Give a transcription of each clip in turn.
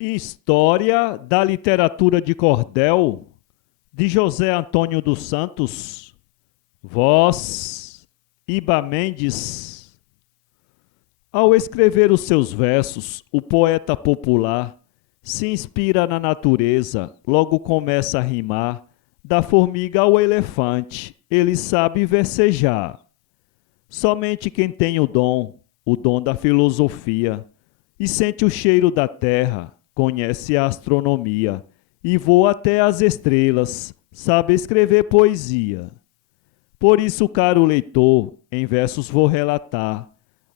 História da literatura de cordel, de José Antônio dos Santos. Voz, Iba Mendes. Ao escrever os seus versos, o poeta popular se inspira na natureza, logo começa a rimar. Da formiga ao elefante, ele sabe versejar. Somente quem tem o dom da filosofia, e sente o cheiro da terra, conhece a astronomia, e voa até as estrelas, sabe escrever poesia. Por isso, caro leitor, em versos vou relatar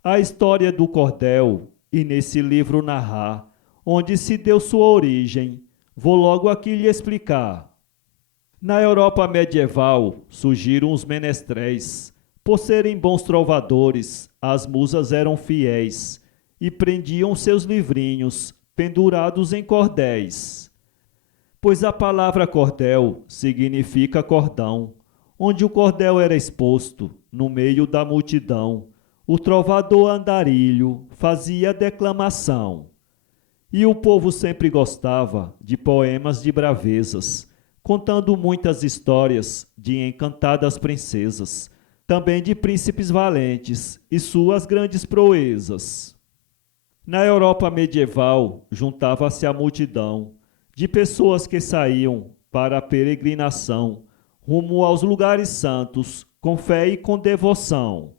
a história do cordel e nesse livro narrar onde se deu sua origem. Vou logo aqui lhe explicar. Na Europa medieval surgiram os menestréis. Por serem bons trovadores, as musas eram fiéis e prendiam seus livrinhos pendurados em cordéis. Pois a palavra cordel significa cordão, onde o cordel era exposto no meio da multidão. O trovador andarilho fazia declamação. E o povo sempre gostava de poemas de bravezas, contando muitas histórias de encantadas princesas, também de príncipes valentes e suas grandes proezas. Na Europa medieval, juntava-se a multidão de pessoas que saíam para a peregrinação, rumo aos lugares santos, com fé e com devoção.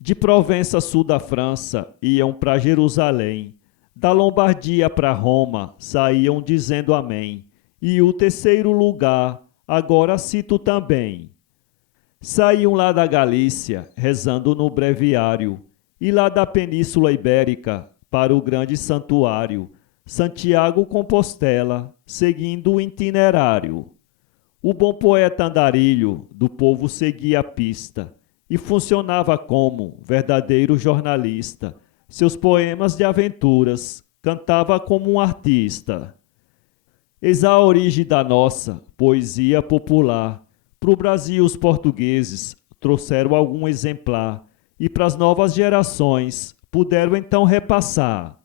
De Provença, sul da França, iam para Jerusalém. Da Lombardia para Roma, saíam dizendo amém. E o terceiro lugar, agora cito também. Saíam lá da Galícia, rezando no breviário, e lá da Península Ibérica, para o grande santuário, Santiago-Compostela, seguindo o itinerário. O bom poeta andarilho do povo seguia a pista e funcionava como verdadeiro jornalista. Seus poemas de aventuras cantava como um artista. Eis a origem da nossa poesia popular. Para o Brasil os portugueses trouxeram algum exemplar e para as novas gerações puderam então repassar.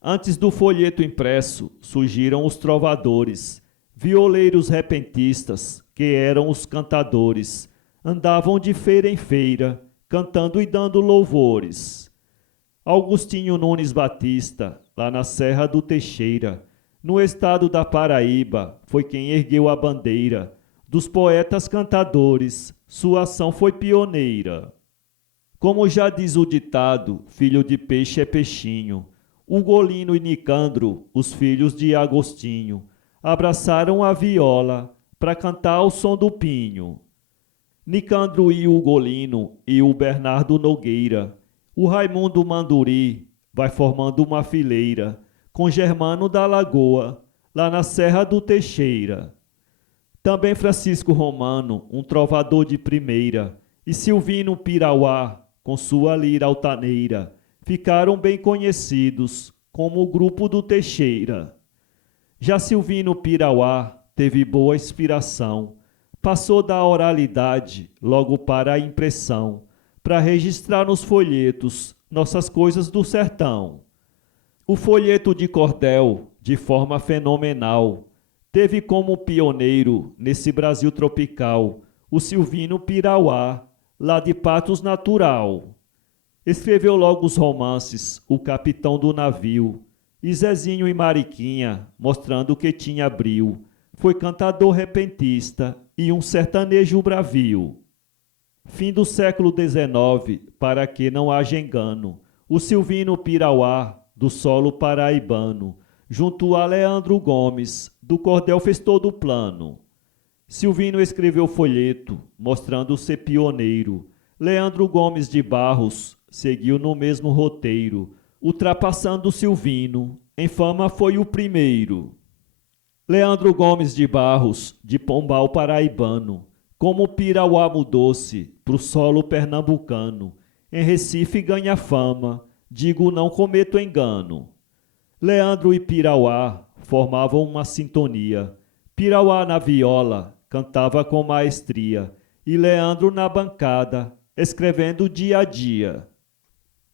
Antes do folheto impresso surgiram os trovadores, violeiros repentistas, que eram os cantadores. Andavam de feira em feira, cantando e dando louvores. Augustinho Nunes Batista, lá na Serra do Teixeira, no estado da Paraíba, foi quem ergueu a bandeira dos poetas cantadores. Sua ação foi pioneira. Como já diz o ditado, filho de peixe é peixinho. Ugolino e Nicandro, os filhos de Agostinho, abraçaram a viola para cantar ao som do pinho. Nicandro e Ugolino e o Bernardo Nogueira, o Raimundo Manduri, vai formando uma fileira com Germano da Lagoa, lá na Serra do Teixeira. Também Francisco Romano, um trovador de primeira, e Silvino Pirauá, com sua lira altaneira, ficaram bem conhecidos como o Grupo do Teixeira. Já Silvino Pirauá teve boa inspiração, passou da oralidade logo para a impressão, para registrar nos folhetos nossas coisas do sertão. O folheto de cordel, de forma fenomenal, teve como pioneiro nesse Brasil tropical o Silvino Pirauá, lá de Patos Natural. Escreveu logo os romances O Capitão do Navio e Zezinho e Mariquinha, mostrando que tinha brio. Foi cantador repentista e um sertanejo bravio. Fim do século XIX, para que não haja engano, o Silvino Pirauá, do solo paraibano, junto a Leandro Gomes, do cordel fez todo o plano. Silvino escreveu folheto, mostrando ser pioneiro. Leandro Gomes de Barros seguiu no mesmo roteiro, ultrapassando Silvino, em fama foi o primeiro. Leandro Gomes de Barros, de Pombal paraibano, como Pirauá mudou-se pro solo pernambucano, em Recife ganha fama, digo não cometo engano. Leandro e Pirauá formavam uma sintonia. Pirauá na viola cantava com maestria e Leandro na bancada, escrevendo dia a dia.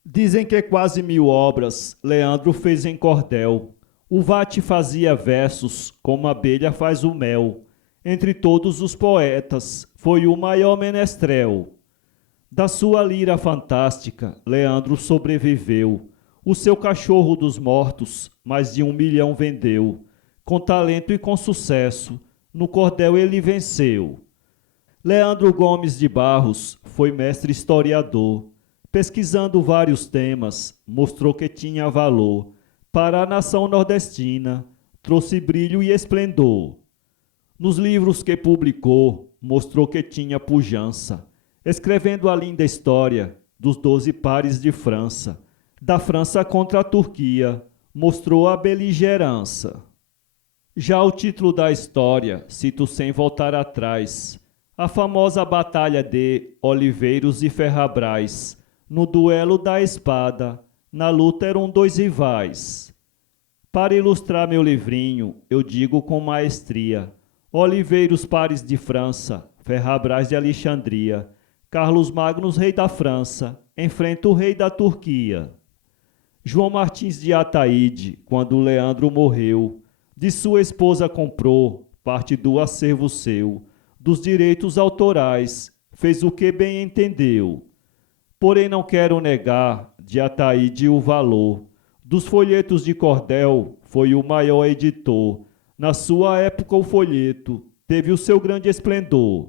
Dizem que quase 1000 obras Leandro fez em cordel. O vate fazia versos como a abelha faz o mel. Entre todos os poetas, foi o maior menestrel. Da sua lira fantástica, Leandro sobreviveu. O seu Cachorro dos Mortos, mais de 1 milhão vendeu. Com talento e com sucesso, no cordel ele venceu. Leandro Gomes de Barros foi mestre historiador. Pesquisando vários temas, mostrou que tinha valor. Para a nação nordestina, trouxe brilho e esplendor. Nos livros que publicou, mostrou que tinha pujança, escrevendo a linda história dos 12 pares de França. Da França contra a Turquia, mostrou a beligerância. Já o título da história, cito sem voltar atrás, a famosa batalha de Oliveiros e Ferrabras. No duelo da espada, na luta eram 2 rivais. Para ilustrar meu livrinho, eu digo com maestria: Oliveiros pares de França, Ferrabras de Alexandria. Carlos Magnus, rei da França, enfrenta o rei da Turquia. João Martins de Ataíde, quando Leandro morreu, de sua esposa comprou parte do acervo seu, dos direitos autorais, fez o que bem entendeu. Porém não quero negar de Ataíde o valor. Dos folhetos de cordel foi o maior editor. Na sua época o folheto teve o seu grande esplendor.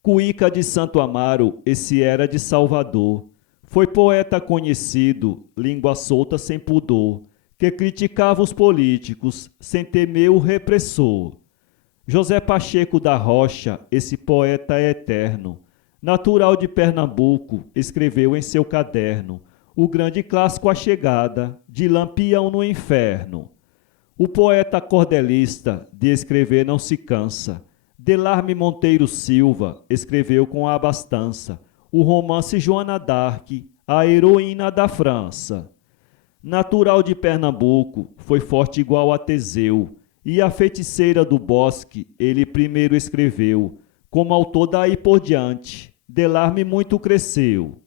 Cuíca de Santo Amaro, esse era de Salvador. Foi poeta conhecido, língua solta sem pudor, que criticava os políticos sem temer o repressor. José Pacheco da Rocha, esse poeta eterno, natural de Pernambuco, escreveu em seu caderno o grande clássico A Chegada, de Lampião no Inferno. O poeta cordelista de escrever não se cansa. Delarme Monteiro Silva escreveu com abastança o romance Joana d'Arc, a heroína da França. Natural de Pernambuco, foi forte igual a Teseu, e a feiticeira do bosque ele primeiro escreveu. Como autor daí por diante, Delarme muito cresceu.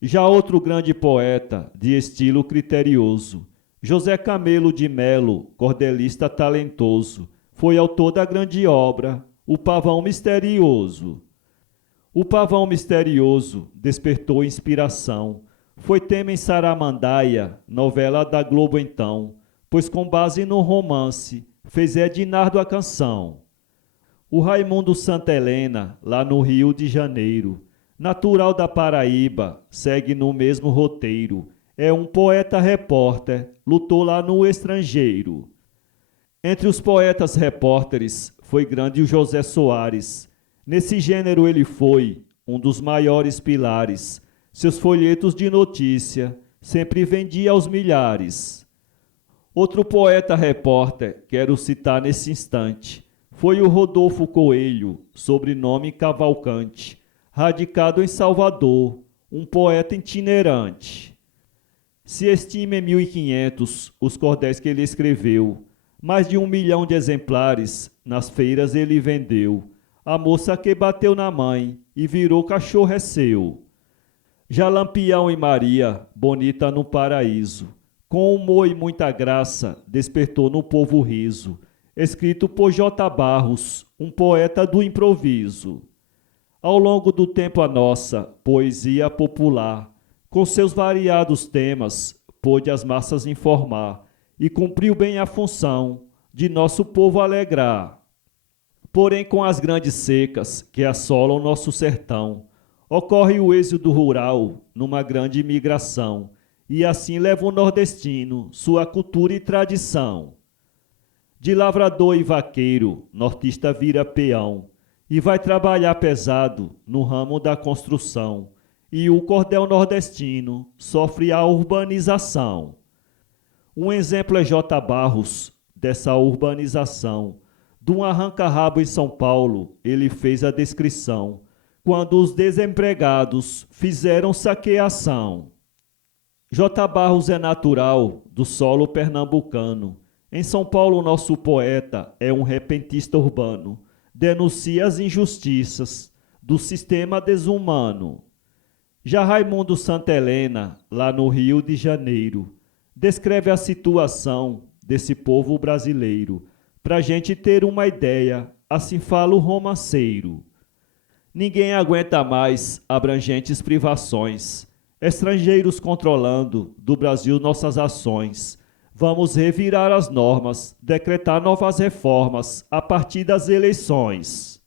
Já outro grande poeta, de estilo criterioso, José Camelo de Melo, cordelista talentoso, foi autor da grande obra, O Pavão Misterioso. O Pavão Misterioso despertou inspiração, foi tema em Saramandaia, novela da Globo então, pois com base no romance, fez Ednardo a canção. O Raimundo Santa Helena, lá no Rio de Janeiro, natural da Paraíba, segue no mesmo roteiro. É um poeta-repórter, lutou lá no estrangeiro. Entre os poetas repórteres, foi grande o José Soares. Nesse gênero ele foi um dos maiores pilares. Seus folhetos de notícia sempre vendia aos milhares. Outro poeta-repórter, quero citar nesse instante, foi o Rodolfo Coelho, sobrenome Cavalcante, radicado em Salvador, um poeta itinerante. Se estima em 1500 os cordéis que ele escreveu, mais de 1 milhão de exemplares nas feiras ele vendeu. A moça que bateu na mãe e virou cachorro é seu. Já Lampião e Maria, bonita no paraíso, com humor e muita graça, despertou no povo riso. Escrito por J. Barros, um poeta do improviso. Ao longo do tempo a nossa poesia popular, com seus variados temas, pôde as massas informar e cumpriu bem a função de nosso povo alegrar. Porém, com as grandes secas que assolam nosso sertão, ocorre o êxodo rural numa grande migração, e assim leva o nordestino sua cultura e tradição. De lavrador e vaqueiro, nortista vira peão, e vai trabalhar pesado no ramo da construção, e o cordel nordestino sofre a urbanização. Um exemplo é J. Barros, dessa urbanização. De um arranca-rabo em São Paulo, ele fez a descrição, quando os desempregados fizeram saqueação. J. Barros é natural do solo pernambucano. Em São Paulo, nosso poeta é um repentista urbano. Denuncia as injustiças do sistema desumano. Já Raimundo Santa Helena, lá no Rio de Janeiro, descreve a situação desse povo brasileiro. Pra gente ter uma ideia, assim fala o romanceiro. Ninguém aguenta mais abrangentes privações, estrangeiros controlando do Brasil nossas ações. Vamos revirar as normas, decretar novas reformas a partir das eleições.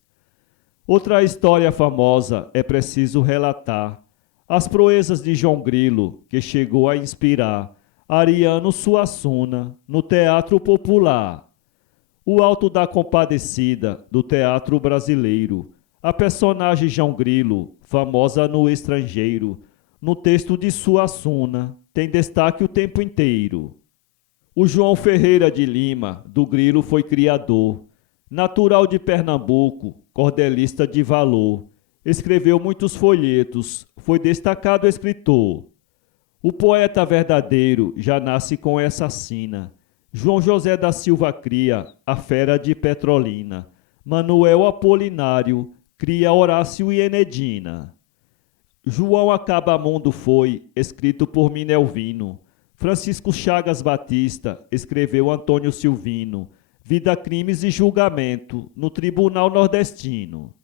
Outra história famosa é preciso relatar: as proezas de João Grilo, que chegou a inspirar Ariano Suassuna no Teatro Popular. O Alto da Compadecida do teatro brasileiro. A personagem João Grilo, famosa no estrangeiro, no texto de Suassuna, tem destaque o tempo inteiro. O João Ferreira de Lima, do Grilo, foi criador. Natural de Pernambuco, cordelista de valor. Escreveu muitos folhetos, foi destacado escritor. O poeta verdadeiro já nasce com essa sina. João José da Silva cria a fera de Petrolina. Manuel Apolinário cria Horácio e Enedina. João Acabamundo foi escrito por Minelvino. Francisco Chagas Batista escreveu Antônio Silvino. Vida, Crimes e Julgamento no Tribunal Nordestino.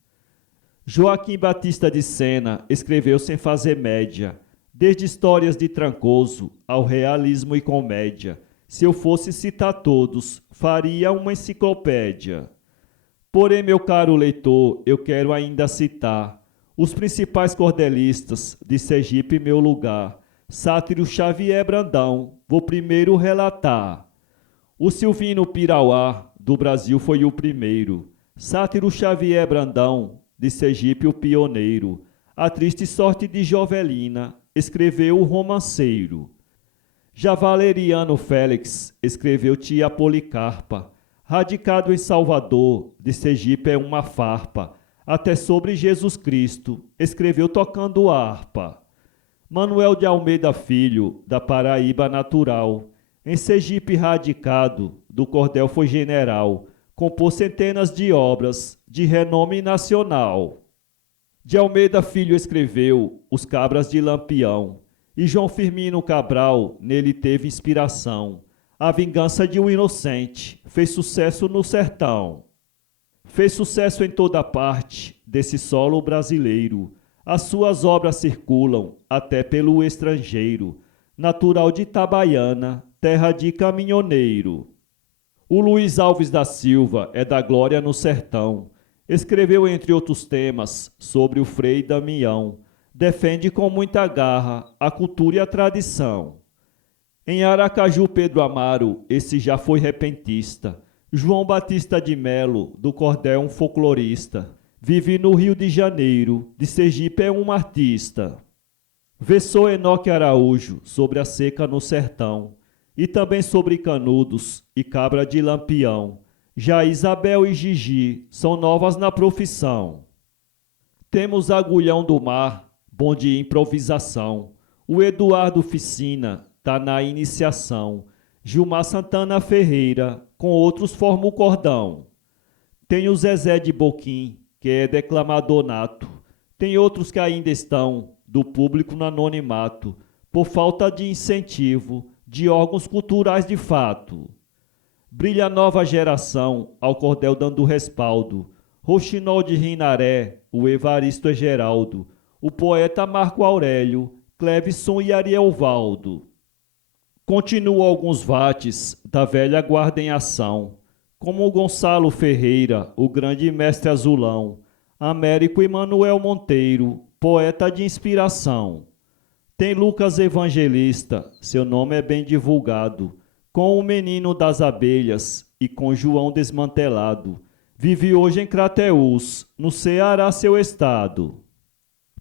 Joaquim Batista de Sena escreveu Sem Fazer Média, desde histórias de Trancoso ao realismo e comédia. Se eu fosse citar todos, faria uma enciclopédia. Porém, meu caro leitor, eu quero ainda citar os principais cordelistas de Sergipe, meu lugar. Sátiro Xavier Brandão, vou primeiro relatar. O Silvino Pirauá, do Brasil, foi o primeiro. Sátiro Xavier Brandão, de Sergipe, o pioneiro. A Triste Sorte de Jovelina, escreveu o romanceiro. Já Valeriano Félix escreveu Tia Policarpa. Radicado em Salvador, de Sergipe é uma farpa. Até sobre Jesus Cristo, escreveu tocando harpa. Manuel de Almeida Filho, da Paraíba natural. Em Sergipe radicado, do cordel foi general. Compôs centenas de obras de renome nacional. De Almeida Filho escreveu Os Cabras de Lampião. E João Firmino Cabral nele teve inspiração. A Vingança de um Inocente fez sucesso no sertão. Fez sucesso em toda parte desse solo brasileiro. As suas obras circulam até pelo estrangeiro. Natural de Itabaiana, terra de caminhoneiro. O Luiz Alves da Silva é da glória no sertão. Escreveu, entre outros temas, sobre o Frei Damião. Defende com muita garra a cultura e a tradição. Em Aracaju, Pedro Amaro, esse já foi repentista. João Batista de Melo, do cordel, um folclorista. Vive no Rio de Janeiro, de Sergipe é um artista. Versou Enoque Araújo sobre a seca no sertão. E também sobre Canudos e Cabra de Lampião. Já Isabel e Gigi são novas na profissão. Temos Agulhão do Mar, bom de improvisação. O Eduardo Ficina tá na iniciação. Gilmar Santana Ferreira, com outros forma o cordão. Tem o Zezé de Boquim, que é declamador nato. Tem outros que ainda estão do público no anonimato, por falta de incentivo de órgãos culturais de fato. Brilha a nova geração, ao cordel dando respaldo. Roxinol de Rinaré, o Evaristo é Geraldo. O poeta Marco Aurélio, Clevison e Arielvaldo. Continuam alguns vates da velha guarda em ação, como o Gonçalo Ferreira, o grande mestre azulão, Américo Emanuel Monteiro, poeta de inspiração. Tem Lucas Evangelista, seu nome é bem divulgado, com o Menino das Abelhas e com João Desmantelado. Vive hoje em Crateús, no Ceará, seu estado.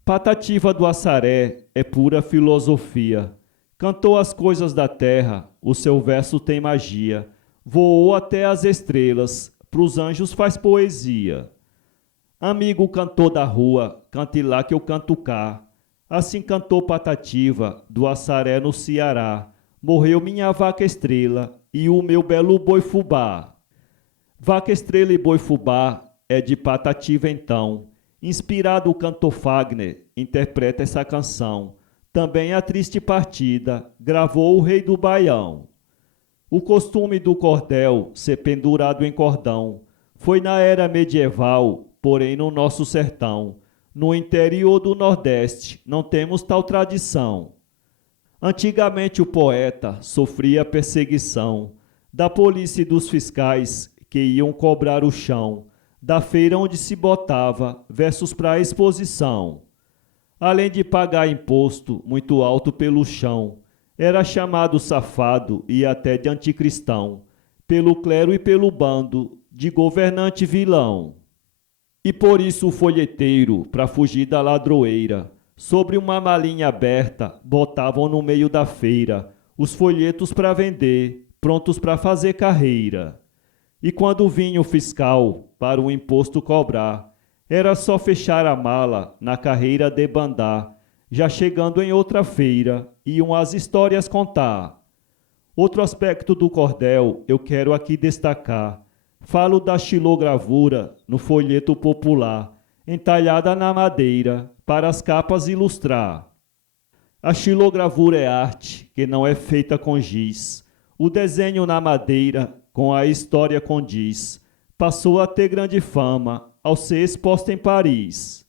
Patativa do Assaré é pura filosofia. Cantou as coisas da terra, o seu verso tem magia. Voou até as estrelas, pros anjos faz poesia. Amigo cantor da rua, cante lá que eu canto cá. Assim cantou Patativa do Assaré no Ceará. Morreu minha vaca estrela e o meu belo boi fubá. Vaca estrela e boi fubá é de Patativa então. Inspirado o cantor Fagner, interpreta essa canção. Também a triste partida gravou o Rei do Baião. O costume do cordel ser pendurado em cordão foi na era medieval, porém no nosso sertão. No interior do Nordeste não temos tal tradição. Antigamente o poeta sofria perseguição da polícia e dos fiscais que iam cobrar o chão da feira onde se botava versos para exposição. Além de pagar imposto muito alto pelo chão, era chamado safado e até de anticristão, pelo clero e pelo bando de governante vilão. E por isso o folheteiro, para fugir da ladroeira, sobre uma malinha aberta, botavam no meio da feira os folhetos para vender, prontos para fazer carreira. E quando vinha o fiscal para o imposto cobrar, era só fechar a mala na carreira debandar, já chegando em outra feira, iam as histórias contar. Outro aspecto do cordel eu quero aqui destacar. Falo da xilogravura no folheto popular, entalhada na madeira, para as capas ilustrar. A xilogravura é arte que não é feita com giz. O desenho na madeira com a história condiz. Passou a ter grande fama ao ser exposta em Paris.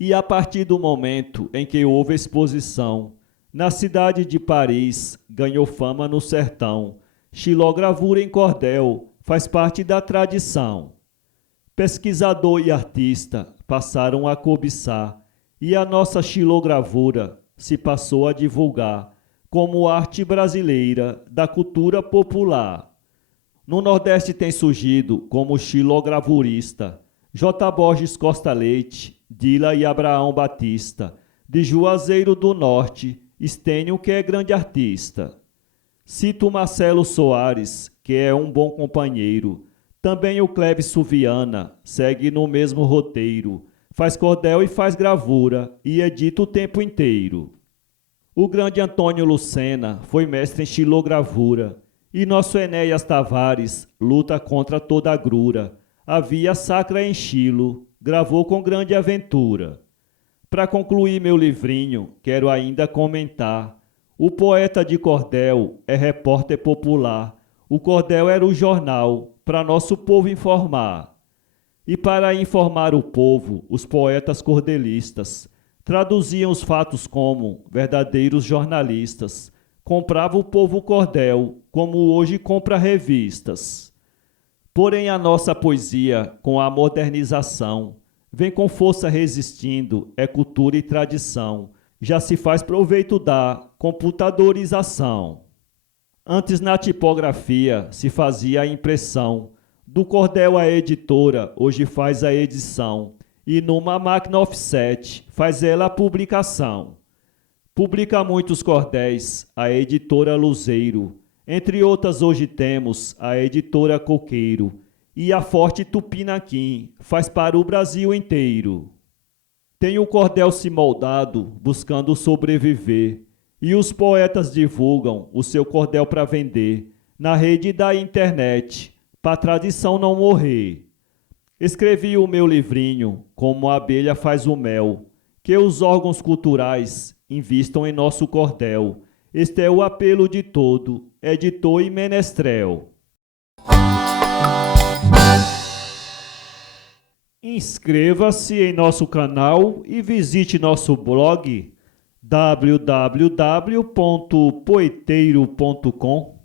E a partir do momento em que houve exposição, na cidade de Paris ganhou fama no sertão. Xilogravura em cordel faz parte da tradição. Pesquisador e artista passaram a cobiçar, e a nossa xilogravura se passou a divulgar como arte brasileira da cultura popular. No Nordeste tem surgido como xilogravurista J. Borges Costa Leite, Dila e Abraão Batista, de Juazeiro do Norte, Estênio, que é grande artista. Cito Marcelo Soares, que é um bom companheiro. Também o Cleves Viana segue no mesmo roteiro. Faz cordel e faz gravura e edita o tempo inteiro. O grande Antônio Lucena foi mestre em xilogravura. E nosso Enéas Tavares luta contra toda a grura. A via sacra em Xilo, gravou com grande aventura. Para concluir meu livrinho, quero ainda comentar. O poeta de cordel é repórter popular. O cordel era o jornal para nosso povo informar. E para informar o povo, os poetas cordelistas traduziam os fatos como verdadeiros jornalistas. Comprava o povo cordel, como hoje compra revistas. Porém a nossa poesia, com a modernização, vem com força resistindo, é cultura e tradição. Já se faz proveito da computadorização. Antes na tipografia se fazia a impressão. Do cordel a editora hoje faz a edição. E numa máquina offset faz ela a publicação. Publica muitos cordéis a editora Luzeiro. Entre outras hoje temos a editora Coqueiro. E a Forte Tupinaqui faz para o Brasil inteiro. Tem o cordel se moldado, buscando sobreviver. E os poetas divulgam o seu cordel para vender na rede da internet, para a tradição não morrer. Escrevi o meu livrinho, como a abelha faz o mel, que os órgãos culturais invistam em nosso cordel. Este é o apelo de todo, editor e menestrel. Inscreva-se em nosso canal e visite nosso blog www.poeteiro.com.